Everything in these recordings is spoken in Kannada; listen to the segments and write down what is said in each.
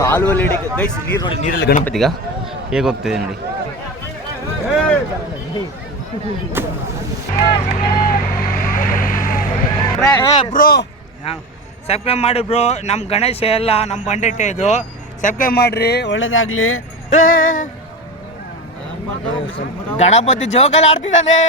ಕಾಲುವಲ್ಲಿ ಗೈಸ್ ನೀರು ನೋಡಿ, ನೀರಲ್ಲಿ ಗಣಪತಿಗ ಹೇಗೆ ಹೋಗ್ತಿದೆ ನೋಡಿ. ಬ್ರೋ ಸಬ್ಸ್ಕ್ರೈಬ್ ಮಾಡಿ ಬ್ರೋ. ನಮ್ಮ ಗಣೇಶ ಎಲ್ಲ ನಮ್ಮ ಬಂಡೆಟ್ಟೆ ಇದು. ಸಬ್ಸ್ಕ್ರೈಬ್ ಮಾಡ್ರಿ, ಒಳ್ಳೇದಾಗ್ಲಿ. ಗಣಪತಿ ಜೋಕಾಲಿ ಆಡ್ತಿದ್ದಾನೆ.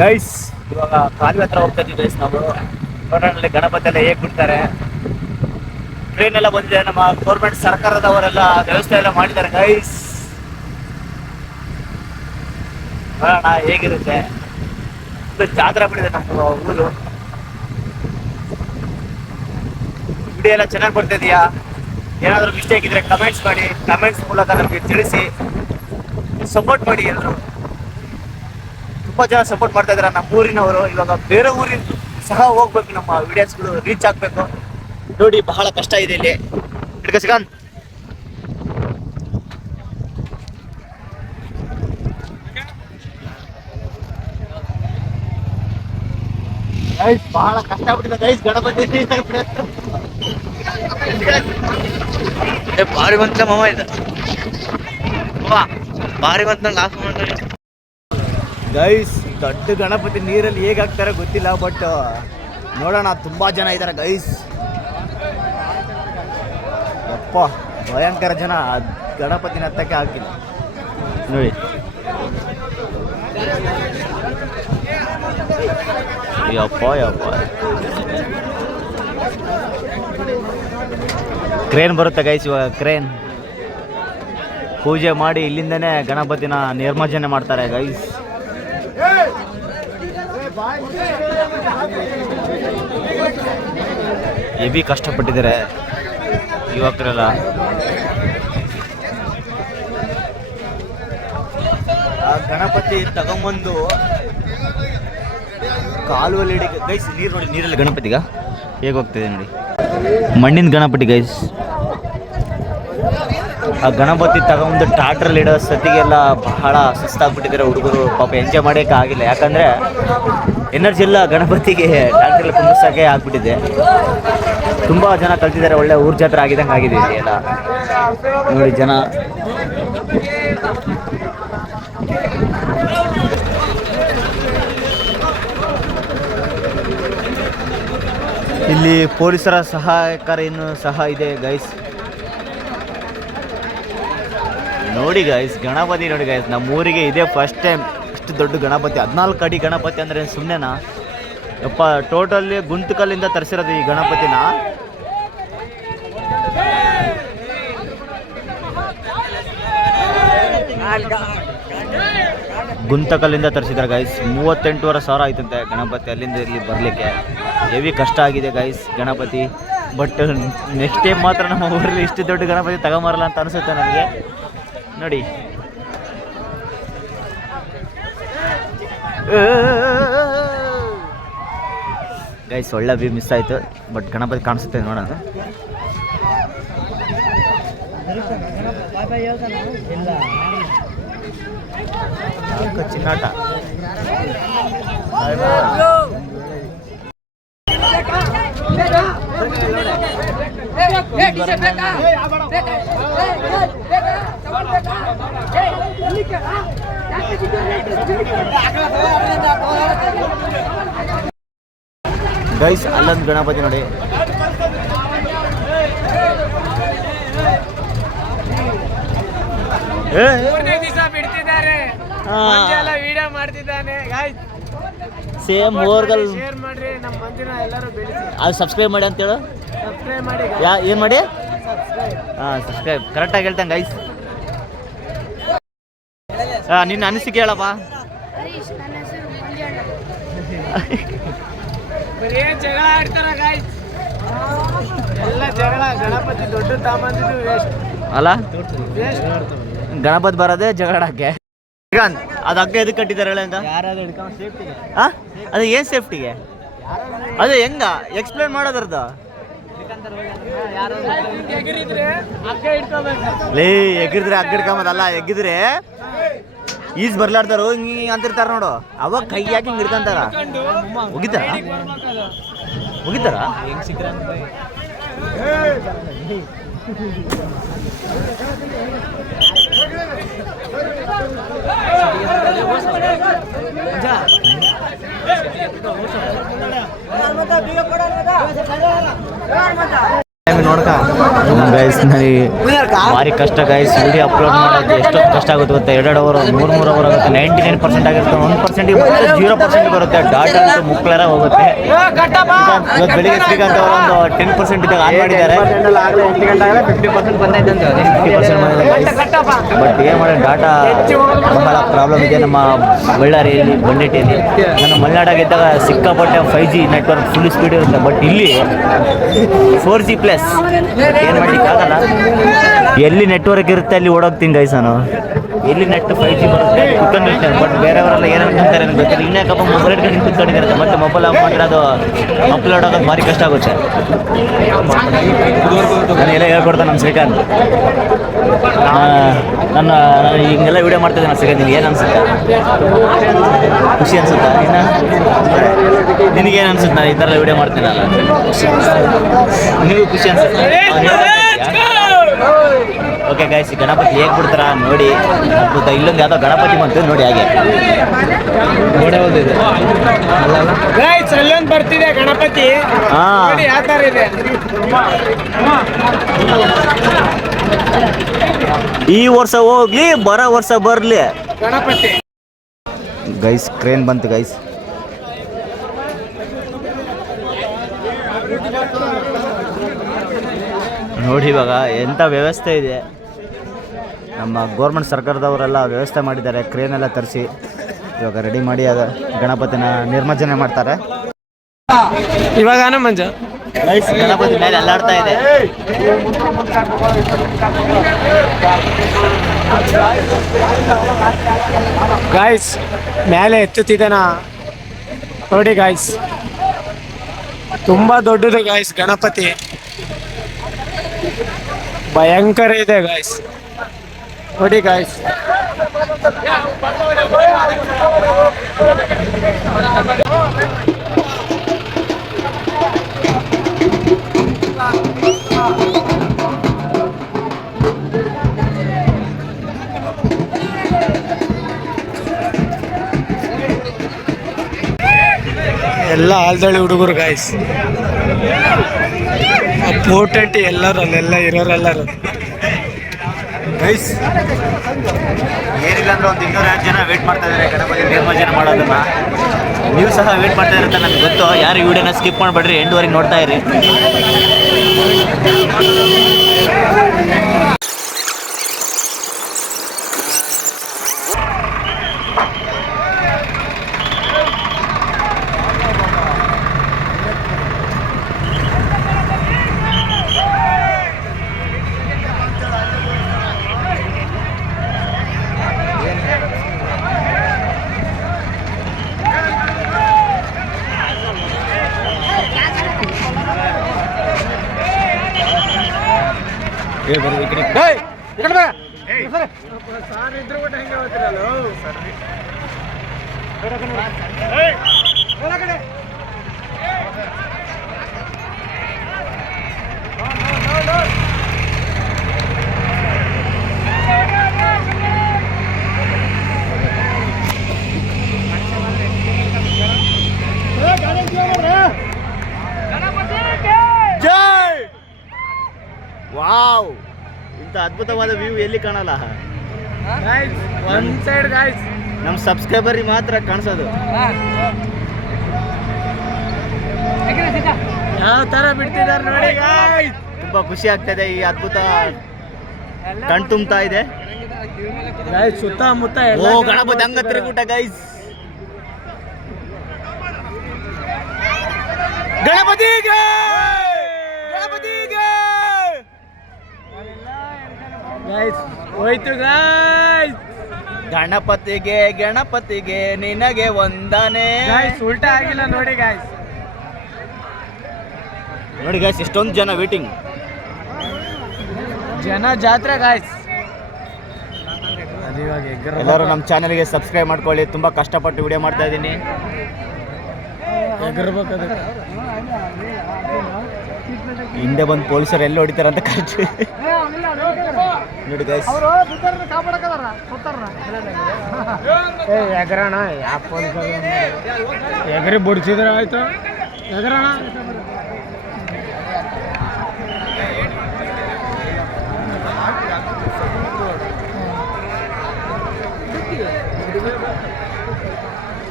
ಗೈಸ್ ಇವಾಗ ಕಾಲುವೆ ಹತ್ರ ಹೋಗ್ತಾ ಇದ್ದೀವಿ ಗೈಸ್. ನಾವು ನೋಡೋಣ ಗಣಪತಿ ಎಲ್ಲ ಹೇಗೆ ಬಿಡ್ತಾರೆ. ಟ್ರೈನ್ ಎಲ್ಲ ಬಂದಿದೆ, ನಮ್ಮ ಗೌರ್ಮೆಂಟ್ ಸರ್ಕಾರದವರೆಲ್ಲ ವ್ಯವಸ್ಥೆ ಎಲ್ಲ ಮಾಡಿದ್ದಾರೆ ಗೈಸ್. ನೋಡೋಣ ಹೇಗಿರುತ್ತೆ. ಜಾತ್ರೆ ಬಿಡಿದೆ ನಮ್ಮ ಊರು. ವಿಡಿಯೋ ಎಲ್ಲ ಚೆನ್ನಾಗಿ ಬರ್ತಾ ಇದೆಯಾ? ಏನಾದರೂ ಮಿಸ್ಟೇಕ್ ಇದ್ರೆ ಕಮೆಂಟ್ಸ್ ಮಾಡಿ, ಕಮೆಂಟ್ಸ್ ಮೂಲಕ ನಮಗೆ ತಿಳಿಸಿ. ಸಪೋರ್ಟ್ ಮಾಡಿ ಎಲ್ಲರೂ. ತುಂಬಾ ಜನ ಸಪೋರ್ಟ್ ಮಾಡ್ತಾ ಇದ್ದಾರೆ ನಮ್ಮ ಊರಿನವರು. ಇವಾಗ ಬೇರೆ ಊರಿನ ಸಹ ಹೋಗ್ಬೇಕು, ನಮ್ಮ ವಿಡಿಯೋಸ್ಗಳು ರೀಚ್ ಆಗ್ಬೇಕು. ನೋಡಿ ಬಹಳ ಕಷ್ಟ ಇದೆ ಇಲ್ಲಿ. ಸಿಗಾನ್ ಬಹಳ ಕಷ್ಟ ಆಗ್ಬಿಟ್ಟಿದೆ ಗೈಸ್. ಗಣಪತಿ ಭಾರಿ ಬಂತ ಮಾಮ ಇದು, ಭಾರಿ ಬಂತ ಲಾಸ್ಟ್ ಗೈಸ್. ದೊಡ್ಡ ಗಣಪತಿ ನೀರಲ್ಲಿ ಹೇಗೆ ಹಾಕ್ತಾರೆ ಗೊತ್ತಿಲ್ಲ, ಬಟ್ ನೋಡೋಣ. ತುಂಬಾ ಜನ ಇದ್ದಾರೆ ಗೈಸ್. ಅಪ್ಪ ಭಯಂಕರ ಜನ. ಗಣಪತಿನ ಹತ್ತಕ್ಕೆ ಹಾಕಿಲ್ಲ ನೋಡಿ. ಯಪ್ಪ ಯಪ್ಪ. ಕ್ರೇನ್ ಬರುತ್ತೆ ಗೈಸ್. ಇವಾಗ ಕ್ರೇನ್ ಪೂಜೆ ಮಾಡಿ ಇಲ್ಲಿಂದನೇ ಗಣಪತಿನ ನಿರ್ಮಾರ್ಜನೆ ಮಾಡ್ತಾರೆ ಗೈಸ್. ಹೆವಿ ಕಷ್ಟಪಟ್ಟಿದ್ದಾರೆ ಯುವಕರೆಲ್ಲ. ಆ ಗಣಪತಿ ತಗೊಂಬಂದು ಕಾಲುವಲ್ಲಿ ಇಡಿ ಗೈಸ್. ನೀರು ನೋಡಿ, ನೀರಲ್ಲಿ ಗಣಪತಿಗ ಹೇಗೆ ಹೋಗ್ತಿದೆ ನೋಡಿ. ಮಣ್ಣಿನ ಗಣಪತಿ ಗೈಸ್. ಆ ಗಣಪತಿ ತಗೊಂಡು ಟ್ರಾಕ್ಟ್ರಲ್ಲಿ ಇಡೋ ಸತಿಗೆಲ್ಲ ಬಹಳ ಸುಸ್ತಾಗ್ಬಿಟ್ಟಿದ್ದಾರೆ ಹುಡುಗರು. ಪಾಪ ಎಂಜಾಯ್ ಮಾಡೋಕ್ಕೆ ಆಗಿಲ್ಲ, ಯಾಕಂದರೆ ಎನರ್ಜಿ ಇಲ್ಲ ಗಣಪತಿಗೆ. ಟ್ರಾಕ್ಟ್ರಲ್ಲಿ ಕುಂದಿಸೋಕೆ ಆಗ್ಬಿಟ್ಟಿದೆ. ತುಂಬ ಜನ ಕಲ್ತಿದ್ದಾರೆ. ಒಳ್ಳೆ ಊರ್ ಜಾತ್ರೆ ಆಗಿದಂಗೆ ಆಗಿದೆ ಇಲ್ಲಿ ಎಲ್ಲ ನೋಡಿ ಜನ. ಇಲ್ಲಿ ಪೊಲೀಸರ ಸಹಾಯಕರೇನು ಸಹ ಇದೆ ಗೈಸ್. ನೋಡಿ ಗೈಸ್ ಗಣಪತಿ ನೋಡಿ ಗೈಸ್. ನಮ್ಮ ಊರಿಗೆ ಇದೇ ಫಸ್ಟ್ ಟೈಮ್ ಇಷ್ಟು ದೊಡ್ಡ ಗಣಪತಿ. 14 ಅಡಿ ಗಣಪತಿ ಅಂದರೆ ಸುಮ್ಮನೆನಾ ಯಪ್ಪ. ಟೋಟಲಿ ಗುಂತಕಲ್ಲಿಂದ ತರಿಸಿರೋದು ಈ ಗಣಪತಿನ. ಗುಂತಕಲ್ಲಿಂದ ತರಿಸಿದ್ದಾರೆ ಗೈಸ್. 38,500 ಆಯ್ತಂತೆ ಗಣಪತಿ ಅಲ್ಲಿಂದ ಇಲ್ಲಿ ಬರಲಿಕ್ಕೆ. ಹೆವಿ ಕಷ್ಟ ಆಗಿದೆ guys Ganapati. But next time ಮಾತ್ರ ನಮ್ಮ ಊರಲ್ಲಿ ಇಷ್ಟು ದೊಡ್ಡ ಗಣಪತಿ ತಗೊಂಬರಲ್ಲ ಅಂತ ಅನಿಸುತ್ತೆ ನನಗೆ ನೋಡಿ. ಗೈಸ್ ಒಳ್ಳೆ ವ್ಯೂ ಮಿಸ್ ಆಯಿತು, ಬಟ್ ಗಣಪತಿ ಕಾಣಿಸುತ್ತೆ ನೋಡೋಣ. ಚಿನ್ನಾಟ ಗೈಸ್. ಅಲ್ಲೊಂದು ಗಣಪತಿ ನೋಡಿ. ವಿಡಿಯೋ ಮಾಡ್ತಿದ್ದಾನೆ ಗೈಸ್. ಸೇಮ್ ಓರ್ಗಲ್ ಶೇರ್ ಮಾಡ್ರಿ, ನಮ್ಮ ಮಂದಿನ ಎಲ್ಲರೂ ಬೆಳೆಸಿ. ಅದು ಸಬ್ಸ್ಕ್ರೈಬ್ ಮಾಡಿ ಅಂತೇಳು. ಸಬ್ಸ್ಕ್ರೈಬ್ ಮಾಡಿ. ಏನು ಮಾಡಿ? ಸಬ್ಸ್ಕ್ರೈಬ್. ಸಬ್ಸ್ಕ್ರೈಬ್ ಕರೆಕ್ಟಾಗಿ ಹೇಳ್ತೇನೆ ಗೈಸ್. ನಿನ್ನ ಅನಿಸಿಕೆ ಹೇಳಪ್ಪ. ಬರೀ ಜಗಳ ಆಡ್ತಾರ ಗೈಸ್. ಎಲ್ಲ ಜಗಳ. ಗಣಪತಿ ದೊಡ್ಡ ತಾಂಬಂದಿದ್ದು ವೇಸ್ಟ್ ಅಲ್ಲ. ವೇಸ್ಟ್. ಗಣಪತಿ ಬರೋದೇ ಜಗಳಾಡಕ್ಕೆ. ಶ್ರೀಕಾಂತ್ ಅದು ಹಗ್ಗ ಎದಕ್ಕೆ ಕಟ್ಟಿದ್ದಾರೆ ಹೇಳಿ ಅಂತ? ಯಾರಾದ್ರೂ ಹಿಡ್ಕೊಂಡು ಸೇಫ್ಟಿಗೆ. ಆ? ಅದು ಏನು ಸೇಫ್ಟಿಗೆ? ಅದು ಹೆಂಗ ಎಕ್ಸ್ಪ್ಲೇನ್ ಮಾಡೋದ್ರದ್ದು? ಲೇ ಎಗ್ಗಿದ್ರೆ ಹಗ್ಗ ಹಿಡ್ಕೊಂಬದಲ್ಲ, ಎಗ್ಗಿದ್ರೆ ಈಜ್ ಬರ್ಲಾರ್ದಾರು ಹಿಂಗೆ ಅಂತಿರ್ತಾರ ನೋಡು, ಅವಾಗ ಕೈ ಹಾಕಿ ಹಿಂಗೆ ಹಿಡ್ಕೊಂತಾರ. ಹೋಗಿದ್ದಾರ ಹೋಗಿದ್ದಾರ ನೋಡ್ಕ ಗೈಸ್, ನನಗೆ ಭಾರಿ ಕಷ್ಟ ಗೈಸ್. ವಿಡಿಯೋ ಅಪ್ಲೋಡ್ ಮಾಡೋದು ಎಷ್ಟೊಂದು ಕಷ್ಟ ಆಗುತ್ತೆ ಗೊತ್ತಾ? 2 ಅವರ್ 3 ಅವರ್ ಆಗುತ್ತೆ. 99% ಆಗಿರುತ್ತೆ, 1% 0% ಬರುತ್ತೆ. ಡಾಟಾ ಅಂತೂ ಮುಕ್ಳರ ಹೋಗುತ್ತೆ. ಇವತ್ತು ಬೆಳಿಗ್ಗೆ ಶ್ರೀಕಾಂತ್ ಅವರು ಒಂದು 10% ಇದ್ದಾಗ ಆನ್ ಮಾಡಿದ್ದಾರೆ. 50% ಬಂದೈತೆ, ಬಟ್ ಏನು ಮಾಡಿ ಡಾಟಾ ಬಹಳ ಪ್ರಾಬ್ಲಮ್ ಇದೆ ನಮ್ಮ ಬಳ್ಳಾರಿಯಲ್ಲಿ, ಬಂಡೇಟಿಯಲ್ಲಿ. ನಾನು ಮಲೆನಾಡಾಗಿದ್ದಾಗ ಸಿಕ್ಕಾಪಟ್ಟೆ 5G ನೆಟ್ವರ್ಕ್ ಫುಲ್ ಸ್ಪೀಡ್ ಇರುತ್ತೆ. ಬಟ್ ಇಲ್ಲಿ 4G ಪ್ಲಸ್ ಏನು ಮಾಡಲಿಕ್ಕಾಗಲ್ಲ. ಎಲ್ಲಿ ನೆಟ್ವರ್ಕ್ ಇರುತ್ತೆ ಅಲ್ಲಿ ಓಡೋಗ್ತೀನಿ ಗೈಸ್ ನಾನು. ಎಲ್ಲಿ ನೆಟ್ 5G ಬರುತ್ತೆ ಕುತ್ಕೊಂಡಿರ್ತೇನೆ. ಬಟ್ ಬೇರೆಯವರೆಲ್ಲ ಏನು ಅನ್ಕೊಂತಾರೆ ನನಗೆ ಗೊತ್ತಿಲ್ಲ. ಇನ್ನೇಕಪ್ಪ ಮೊಬೈಲ್ ಇಟ್ಕೊಂಡು ಕುತ್ಕೊಂಡಿರುತ್ತೆ, ಮತ್ತೆ ಮೊಬೈಲ್ ಆಫ್ ಮಾಡಿದ್ರೆ ಅದು ಅಪ್ಲೋಡ್ ಆಗೋದು ಭಾರಿ ಕಷ್ಟ ಆಗುತ್ತೆ. ನಾನು ಎಲ್ಲ ಹೇಳ್ಕೊಡ್ತಾನೆ ನಮ್ಮ ಶ್ರೀಕಾಂತ್. ನನ್ನ ಹಿಂಗೆಲ್ಲ ವೀಡಿಯೋ ಮಾಡ್ತಿದ್ದೆ ನಾನು ಶ್ರೀಕಾಂತ್. ನಿನಗೆ ಏನು ಅನ್ಸುತ್ತೆ? ಖುಷಿ ಅನ್ಸುತ್ತಾ? ನಿನಗೇನು ಅನ್ಸುತ್ತೆ? ನಾನು ಈ ಥರ ವೀಡಿಯೋ ಮಾಡ್ತೀನಲ್ಲ, ನಿನಗೂ ಖುಷಿ ಅನ್ಸುತ್ತೆ? ಓಕೆ ಗೈಸ್, ಗಣಪತಿ ಹೇಗೆ ಬಿಡ್ತಾರ ನೋಡಿ. ಅದ್ಭುತ. ಇಲ್ಲೊಂದು ಯಾವುದೋ ಗಣಪತಿ ಬಂತು ನೋಡಿ, ಹಾಗೆ ಅಲ್ಲೊಂದು ಬರ್ತಿದೆ ಗಣಪತಿ. ಯಾವ ಥರ ಇದೆ ಈ ವರ್ಷ ಹೋಗ್ಲಿ, ಬರೋ ವರ್ಷ ಬರ್ಲಿ ಗಣಪತಿ. ಗೈಸ್ ಕ್ರೇನ್ ಬಂತು ಗೈಸ್. ನೋಡಿ ಇವಾಗ ಎಂಥ ವ್ಯವಸ್ಥೆ ಇದೆ. ನಮ್ಮ ಗೌರ್ಮೆಂಟ್ ಸರ್ಕಾರದವರೆಲ್ಲ ವ್ಯವಸ್ಥೆ ಮಾಡಿದ್ದಾರೆ, ಕ್ರೇನ್ ಎಲ್ಲ ತರಿಸಿ ಇವಾಗ ರೆಡಿ ಮಾಡಿ ಅದ ಗಣಪತಿನ ನಿರ್ಮಜ್ಜನೆ ಮಾಡ್ತಾರೆ. ಇವಾಗ ಮಂಜ ಗಣಪತಿ ಮೇಲೆ ಅಲ್ಲಾಡ್ತಾ ಇದೆ. ಗಾಯ್ಸ್ ಮೇಲೆ ಎತ್ತುತ್ತಿದ್ದಾನ ನೋಡಿ ಗಾಯ್ಸ್, ತುಂಬಾ ದೊಡ್ಡದು ಗಾಯ್ಸ್ ಗಣಪತಿ, ಭಯಂಕರ ಇದೆ ಗಾಯ್ಸ್ ನೋಡಿ ಗಾಯ್ಸ್. ಎಲ್ಲ ಆಲ್ದಳ್ಳಿ ಹುಡುಗರು ಗಾಯ್ಸ್, ಪೋಟೆಂಟಿ ಎಲ್ಲರೂ ಅಲ್ಲೆಲ್ಲ ಇರೋರೆಲ್ಲರೂ ಗೈಸ್. ಏನಿಲ್ಲ ಅಂದ್ರೆ ಒಂದು 200 ಜನ ವೇಟ್ ಮಾಡ್ತಾ ಇದ್ದಾರೆ ಗಣಪತಿ ನಿರ್ಮಜ್ಜನೆ ಮಾಡೋದನ್ನ. ನೀವು ಸಹ ವೇಟ್ ಮಾಡ್ತಾ ಇರುತ್ತೆ ನನಗೆ ಗೊತ್ತು. ಯಾರು ಈ ವಿಡಿಯೋನ ಸ್ಕಿಪ್ ಮಾಡಬೇಡ್ರಿ, ಎಂಡ್ವರೆಗೆ ನೋಡ್ತಾ ಇರಿ. ವಾವ್, ಇಂಥ ಅದ್ಭುತವಾದ ವ್ಯೂ ಎಲ್ಲಿ ಕಾಣಲ್ಲ. ಒನ್ ಸೈಡ್ ಗಾಯ್ಸ್ ನಮ್ಮ ಸಬ್ಸ್ಕ್ರೈಬರಿಗೆ ಮಾತ್ರ ಕಾಣಿಸೋದು. ಯಾವ ತರ ಬಿಡ್ತಿದ್ದಾರೆ ನೋಡಿ ಗಾಯ್ಸ್. ತುಂಬಾ ಖುಷಿ ಆಗ್ತದೆ. ಈ ಅದ್ಭುತ ಕಣ್ತುಂಬ್ತಾ ಇದೆ ಗಾಯ್ಸ್. ಸುತ್ತಮುತ್ತ ಓ ಗಣಪತಿ ಹಂಗ ತಿರುಗೂಟ ಗೈಸ್. ಗಣಪತಿಗೆ ಗಣಪತಿಗೆ ಗಾಯ್ಸ್ ಹೋಯ್ತು ಗಾಯ್ಸ್. ಗಣಪತಿಗೆ ಗಣಪತಿಗೆ ನಿನಗೆ ವಂದನೆ. ಉಲ್ಟಾ ಆಗಿಲ್ಲ ನೋಡಿ ಗಾಯ್ಸ್. ನೋಡಿ ಗಾಯ್ಸ್, ಎಷ್ಟೊಂದು ಜನ ವೇಟಿಂಗ್, ಜನ ಜಾತ್ರೆ ಗಾಯ್ಸ್. ಎಲ್ಲರೂ ನಮ್ಮ ಚಾನಲ್ಗೆ ಸಬ್ಸ್ಕ್ರೈಬ್ ಮಾಡ್ಕೊಳ್ಳಿ. ತುಂಬ ಕಷ್ಟಪಟ್ಟು ವಿಡಿಯೋ ಮಾಡ್ತಾ ಇದ್ದೀನಿ. ಹಿಂದೆ ಬಂದು ಪೊಲೀಸರು ಎಲ್ಲಿ ಹೊಡಿತಾರೆ ಅಂತ ಕರೆಕ್ಟ್ ನೋಡಿ ಗೈಸ್. ಎಗರಣ ಎಗರಿ ಬಡಿಸಿದ್ರೆ ಆಯ್ತು. ಎಗರಣ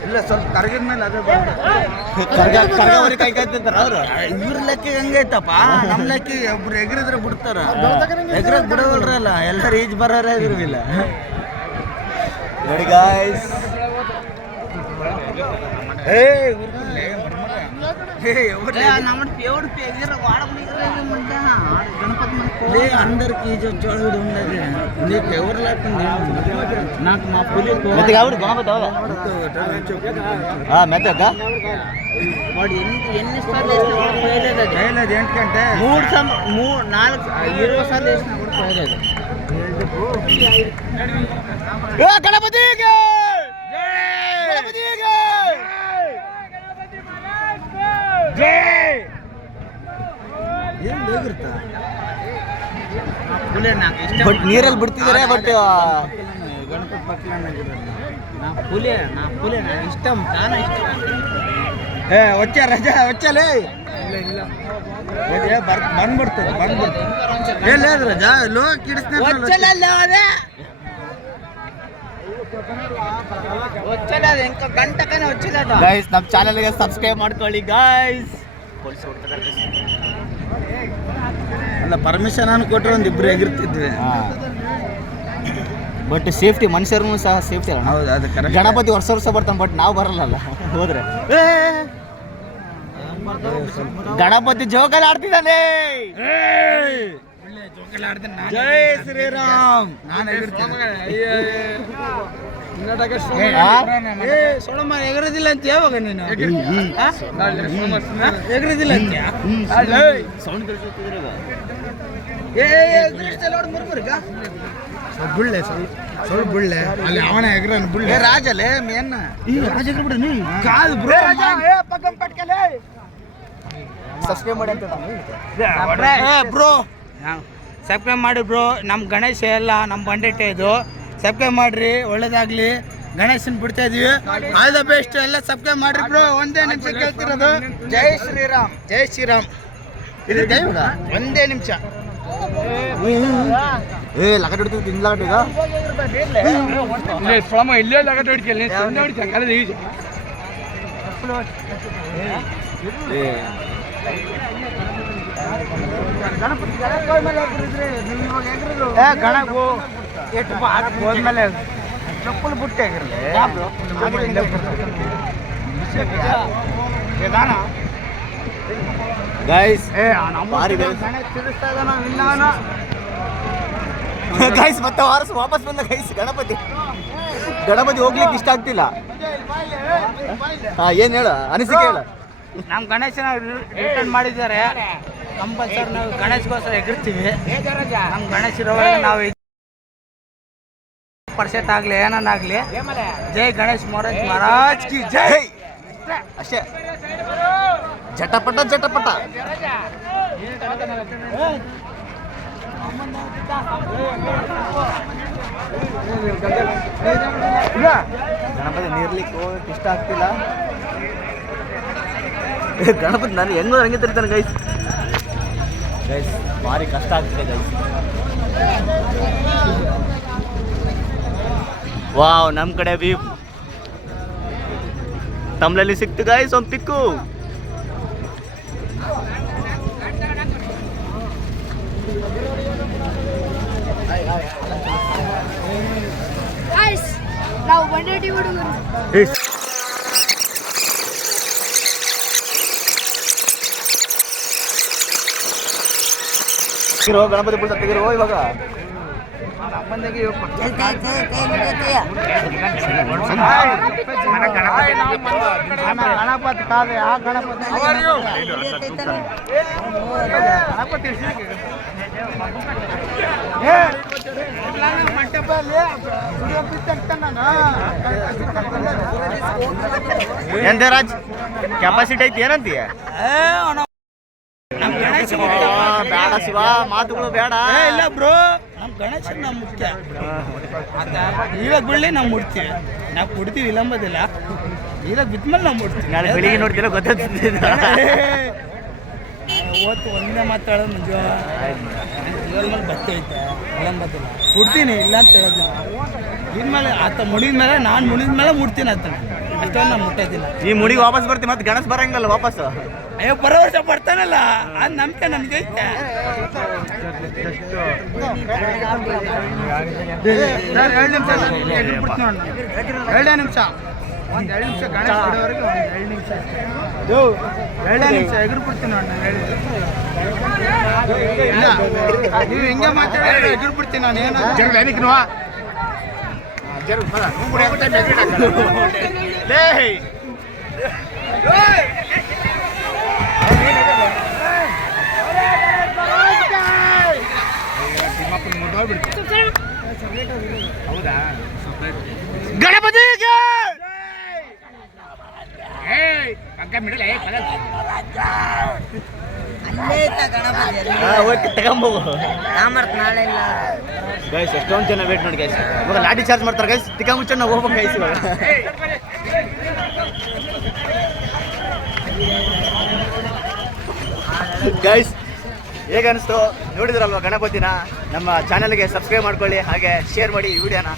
ಇಲ್ಲ, ಸ್ವಲ್ಪ ಕರಗಿದ ಮೇಲೆ ಅದೇ ಕೈ ಕಾಯ್ತಿರ್ತಾರ ಅವರು. ಇವ್ರ ಲೆಕ್ಕ ಹೆಂಗೈತಪ್ಪ, ನಮ್ಮ ಲೆಕ್ಕ ಒಬ್ರು ಎಗರಿದ್ರೆ ಬಿಡ್ತಾರ, ಎಗರದ್ ಬಿಡೋಲ್ರಲ್ಲ, ಎಲ್ಲರೂ ಈಜ್ ಬರೋರೇ ಇರೋದಿಲ್ಲ. ನೋಡಿ ಗಾಯ್ಸ್, అందరికి చోడు ఉండదు నీకు ఎవరు లేకుండా నాకు మా పులి మెత్తక వాడు ఎన్ని సార్లు వేయలేదు. ఏంటంటే 20 సార్లు వేసినా కూడా పోయలేదు. గణపతికి ಏನ್ ಬೇಗಿರ್ತಾ ಪುಲೆ నాకు ಇಷ್ಟ. ಬಟ್ ನೀರಲ್ಲಿ ಬಿಡ್ತಿದ್ದಾರೆ. ಬಟ್ ಗಣಪತಿ ಪಕ್ಕಲ నా పులే నాకు ఇష్టం, చాలా ఇష్టం. వచ్చా రజా వచ్చాలే ಬಂದ್ಬಿಡ್ತದೆ ಏ లేదు ರಜಾ ಲೋ ಕಿಡಿಸ್ನೇ వచ్చలేదు, ఇంకా గంట కానీ వచ్చలేదు. ಗೈಸ್, ನಮ್ಮ ಚಾನಲ್ಗೆ ಸಬ್ಸ್ಕ್ರೈಬ್ ಮಾಡ್ಕೊಳ್ಳಿ ಗೈಸ್. ಅಲ್ಲ, ಪರ್ಮಿಷನ್ ಅನ್ನು ಕೊಟ್ಟರೆ ಒಂದಿಬ್ರು ಎಗಿರ್ತಿದ್ವಿ. ಬಟ್ ಸೇಫ್ಟಿ, ಮನುಷ್ಯರು ಸಹ ಸೇಫ್ಟಿ ಅಲ್ಲ. ಹೌದು, ಅದು ಕರೆಕ್ಟ್. ಗಣಪತಿ ವರ್ಷ ಬರ್ತಾನೆ, ಬಟ್ ನಾವು ಬರಲ್ಲ ಹೋದ್ರೆ. ಗಣಪತಿ ಜೋಕಾಲಿ ಆಡ್ತಿದ್ದಾನೆ. ಜೈ ಶ್ರೀರಾಮ್. ನಾನು ಸೋಳಮ್ಮ ಎಗರದಿಲ್ಲ ಅಂತ ಯಾವಾಗ ನೀನು ಎಗರದಿಲ್ಲ ಅಂತ ಸೌಂಡ್ ಬುಳ್ಳೆ ಸ್ವಲ್ಪ ಬುಳ್ಳೆ ಅಲ್ಲಿ ಅವನ ಎಗರನ್ ಬುಳ್ಳೆ ರಾಜಲೇ ಮೇನ್ನ ರಾಜ ಎಗರ ಬಿಡ ನೀ ಕಾದು ಬ್ರೋ ಪಕ್ಕಂ ಪಟ್ಕಲೆ ಸಬ್ಸ್ಕ್ರೈಬ್ ಮಾಡಿ ಅಂತ ಬ್ರೋ ಸಬ್ಸ್ಕ್ರೈಬ್ ಮಾಡಿ ಬ್ರೋ. ನಮ್ಮ ಗಣೇಶ ಎಲ್ಲ ನಮ್ಮ ಬಂಡೆಟ್ಟೆ ಇದು. ಸಬ್ಸ್ಕ್ರೈಬ್ ಮಾಡ್ರಿ, ಒಳ್ಳೇದಾಗ್ಲಿ. ಗಣೇಶನ್ ಬಿಡ್ತಾ ಇದೀವಿ. All the best. ಎಲ್ಲ ಸಬ್ಸ್ಕ್ರೈಬ್ ಮಾಡ್ರಿ ಬ್ರೋ. ಒಂದೇ ನಿಮಿಷ ಕೇಳ್ತಿರೋದು. ಜೈ ಶ್ರೀರಾಮ್, ಜೈ ಶ್ರೀರಾಮ್. ಇದು ಒಂದೇ ನಿಮಿಷ. ಲಗಟ್ ಹೊಡಿತೀವಿ, ತಿನ್ ಲಗಟ್ ಈಗ ಇಲ್ಲೇ ಲಗಟ್ ಹೊಡಿಕಲ್ಲಿ ಹೋದ್ಮೇಲೆ ಚಪ್ಪಲ್ ಬುಟ್ಟೆ ಗೈಸ್. ಗೈಸ್ ಮತ್ತೆ ವಾಪಸ್ ಬಂದ ಗೈಸ್. ಗಣಪತಿ ಹೋಗ್ಲಿಕ್ಕೆ ಇಷ್ಟ ಆಗ್ತಿಲ್ಲ. ಏನ್ ಹೇಳ ಅನಿಸಿಕೆ ಹೇಳ. ನಮ್ಮ ಗಣೇಶನ ರಿಟರ್ನ್ ಮಾಡಿದ್ದಾರೆ. ಕಂಪಲ್ಸರಿ ನಾವು ಗಣೇಶಗೋಸ್ಕರ ಎಗರ್ತೀವಿ. ನಮ್ಮ ಗಣೇಶ ಇರೋವಾಗ ನಾವು ಪರ್ಸೆಂಟ್ ಆಗಲಿ ಏನಾಗಲಿ. ಜೈ ಗಣೇಶ್ ಮಹಾರಾಜ್ ಕಿ ಜೈ. ಅಷ್ಟೇ. ಜಟಪಟ ಜಟಪಟ. ಗಣಪತಿ ನೀರ್ಲಿಕ್ಕೆ ಹೋಗಕ್ಕೆ ಇಷ್ಟ ಆಗ್ತಿಲ್ಲ. ಗಣಪತಿ ನಾನು ಹೆಂಗೋ ಹಂಗೆ ತಿರ್ತಾನೆ ಗೈಸ್. ಭಾರಿ ಕಷ್ಟ ಆಗ್ತಿದೆ ಗೈಸ್. ವಾವ್, ನಮ್ಮ ಕಡೆ ವ್ಯೂ ತಮ್ಲಲ್ಲಿ ಸಿಕ್ತು ಗೈಸ್. ಒಂದು ಪಿಕ್ಕು. ನಾವು ಬಂಡೇಟಿ ಹುಡುಗರು. ಗಣಪತಿ ಬಿಡ್ತಾ ತೆಗಿರೋ ಇವಾಗ. ಗಣಪತಿ ಕಾದೆ ಆ ಗಣಪತಿ ಏನ್ ದೇವರಾಜ್ ಕೆಪಾಸಿಟಿ ಐತಿ ಏನಂತೀಯ ಬೇಡ ಶಿವ ಮಾತುಗಳು ಬೇಡ ಇಲ್ಲ ಬ್ರೋ ನಮ್ ಗಣೇಶ ನಮ್ ಮುಖ್ಯ ಇವಾಗ ಬಿಡ್ಲಿ ನಾವು ಮುಡ್ತೀವಿ ನಾವು ಕುಡ್ತೀವಿ ವಿಳಂಬದಿಲ್ಲ ಇವಾಗ ಬಿದ್ಮೇಲೆ ನಾವು ಮುಡ್ತೀವಿ ನಾಳೆ ಬೆಳಿಗ್ಗೆ ನೋಡ್ತಿಲ್ಲ ಗೊತ್ತಾಗ್ತಿದ್ದ ಓದ್ತು ಒಂದೇ ಮಾತಾಡೋದು ನಿಜ ಇವಾಗ ಮೇಲೆ ಬರ್ತೈತೆ ವಿಳಂಬದಿಲ್ಲ ಕುಡ್ತೀನಿ ಇಲ್ಲ ಅಂತ ಹೇಳೋದಿಲ್ಲ ಇನ್ಮೇಲೆ ಆತ ಮುಡಿದ ಮೇಲೆ ನಾನು ಮುಡಿದ ಮೇಲೆ ಮುಡ್ತೀನಿ ಅಂತ ಅಷ್ಟೊಂದು ನಾನು ಮುಟ್ಟೋದಿಲ್ಲ ಈ ಮುಡಿಗೆ ವಾಪಸ್ ಬರ್ತೀವಿ ಮತ್ತೆ ಗಣೇಶ ಬರಂಗಲ್ಲ ವಾಪಸ್ ಅಯ್ಯೋ ಬರೋ ವರ್ಷ ಬರ್ತಾನಲ್ಲ ಅದು ನಂಬಿಕೆ ನಮ್ಗೆ ಐತೆ ಎರಡೇ ನಿಮಿಷ ಒಂದು 2 ನಿಮಿಷ ಗಣೇಶ ಬಿಡೋವರೆಗೆ ಒಂದು 2 ನಿಮಿಷ ಎರಡೇ ನಿಮಿಷ ಎಗರು ಬಿಡ್ತೀನಿ ಅಣ್ಣ ಇಲ್ಲ ನೀವು ಹಿಂಗೆ ಮಾತಾಡಿದ್ರೆ ಎಗರು ಬಿಡ್ತೀನಿ ನಾನು ಏನು ಗಣಪತಿ ಗೈಸ್ ಎಷ್ಟೊಂದು ಜನ ವೇಟ್ ನೋಡಿ ಗೈಸ್ ಇವಾಗ ಲಾಠಿ ಚಾರ್ಜ್ ಮಾಡ್ತಾರೆ ಗೈಸ್ ತಿಕ್ಕ ಮುಂಚೆ ನಾವು ಹೋಗ್ಬೇಕು ಗೈಸ್ ಇವಾಗ ಗೈಸ್ ಹೇಗೆ ಅನಿಸ್ತು ನೋಡಿದ್ರಲ್ವ ಗಣಪತಿನ ನಮ್ಮ ಚಾನಲ್ಗೆ ಸಬ್ಸ್ಕ್ರೈಬ್ ಮಾಡ್ಕೊಳ್ಳಿ ಹಾಗೆ ಶೇರ್ ಮಾಡಿ ಈ ವಿಡಿಯೋನ